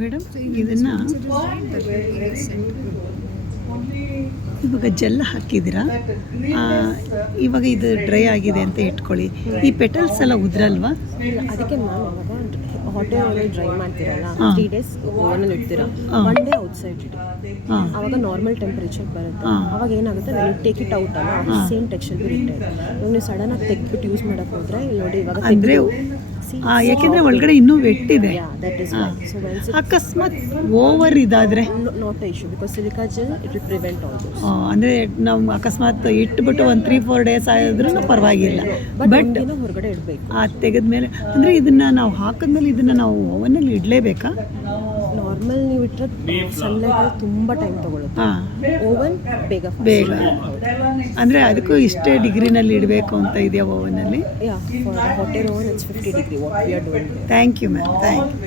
Madam ಇದನ್ನು ಇವಾಗ gel ಹಾಕಿದ್ದೀರಾ, ಇವಾಗ ಇದು ಡ್ರೈ ಆಗಿದೆ ಅಂತ ಇಟ್ಕೊಳ್ಳಿ. ಈ ಪೆಟಲ್ಸ್ ಎಲ್ಲ ಉದ್ರಲ್ವಾ? ಅದಕ್ಕೆ ನಾನು ಅವಾಗ ಹೊಟ್ಟೆ ಒಳಗೆ ಡ್ರೈ ಮಾಡ್ತೀರಲ್ಲ, 3 days ಓವನಲ್ಲಿ ಇಡ್ತೀರಾ, 1 day ಔಟ್ಸೈಡ್ ಇಡಿ. ಆವಾಗ ನಾರ್ಮಲ್ ಟೆಂಪರೇಚರ್ ಬರುತ್ತೆ. ಅವಾಗ ಏನಾಗುತ್ತೆ, ನಾನು ಟೇಕ್ ಇಟ್ ಔಟ್ ಅಲ್ಲ, ಸೇಮ್ ಟೆಕ್ಸ್ಚರ್ ಇರುತ್ತೆ. ಇವಾಗ ನೀವು ಸಡನ್ನಾಗಿ ತೆಗ್ಬಿಟ್ಟು ಯೂಸ್ ಮಾಡೋಕ್ಕೆ ಹೋದರೆ ನೋಡಿ ಇವಾಗ ಅಂದರೆ ಯಾಕೆಂದರೆ ಒಳಗಡೆ ಇನ್ನೂ ವೆಟ್ಟಿದೆ. ದಟ್ ಇಸ್ ಅಕಸ್ಮಾತ್ ಓವರ್ ಇದಾದರೆ not a issue, because silica gel it will prevent all this. ಅಂದರೆ ನಾವು ಅಕಸ್ಮಾತ್ ಇಟ್ಬಿಟ್ಟು ಒಂದು 3-4 days ಆದ್ರೂ ಪರವಾಗಿಲ್ಲ. ಬಟ್ ಹೊರಗಡೆ ಇಡಬೇಕು. ತೆಗೆದ್ಮೇಲೆ ಅಂದರೆ ಇದನ್ನು ನಾವು ಹಾಕಿದ್ಮೇಲೆ ಇದನ್ನು ನಾವು ಓವನಲ್ಲಿ ಇಡಲೇಬೇಕಾ? ನಾರ್ಮಲ್ ನೀವು ಇಟ್ಟರೆ ಸನ್ಲೈಟಲ್ಲಿ ತುಂಬ ಟೈಮ್ ತೊಗೊಳುತ್ತೆ. ಓವನ್ ಬೇಗ ಅಂದರೆ ಅದಕ್ಕೂ ಇಷ್ಟೇ ಡಿಗ್ರಿನಲ್ಲಿ ಇಡಬೇಕು ಅಂತ ಇದೆಯಾ ಓವನಲ್ಲಿ? For hotel oven it's 50 degree. What we are doing. Thank you ma'am, thank you.